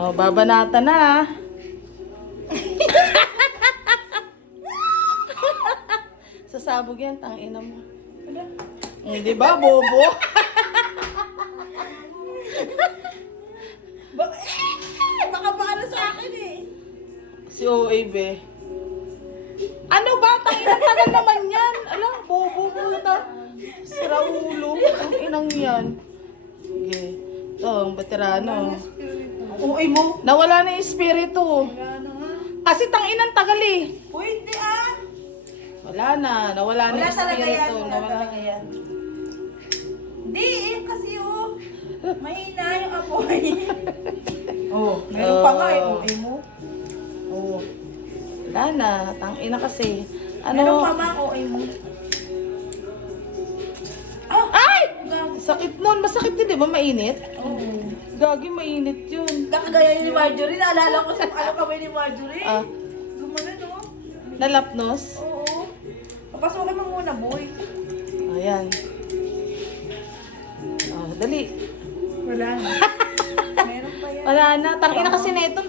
Oh, babanata na. Sasabog yan, tangina mo. Di ba, bobo? Baka paano sa akin eh. Si OA, be. Ano ba? Tangina, tagal naman yan. Alam, bobo mo na. Sira ulo. Ang inang yan. Okay. Ito, ang veterano. Uy mo. Nawala na yung espiritu. Ano nga? Kasi tanginan tagal eh. Uy, hindi ah. Wala na. Nawala na Wala yung talaga yan. espiritu. Wala talaga yan. Hindi eh, kasi oh. Mahina yung apoy. Oh, meron pa nga eh. Uy mo. Oh. Wala na. Tangina kasi. Meron pa Ano? mga uy mo. Ay! Gag- Sakit nun. Masakit din, di ba? Mainit? Oo. Gagi, mainit yun. Kakagaya ni Marjorie. Naalala ko sa ano kami ni Marjorie. Ah, Gumano no? nalapnos. Oo. Papasukin mo muna, boy. Ayan. Oh, dali. Wala na. Meron pa yan. Wala na. Tangina kasi na ito.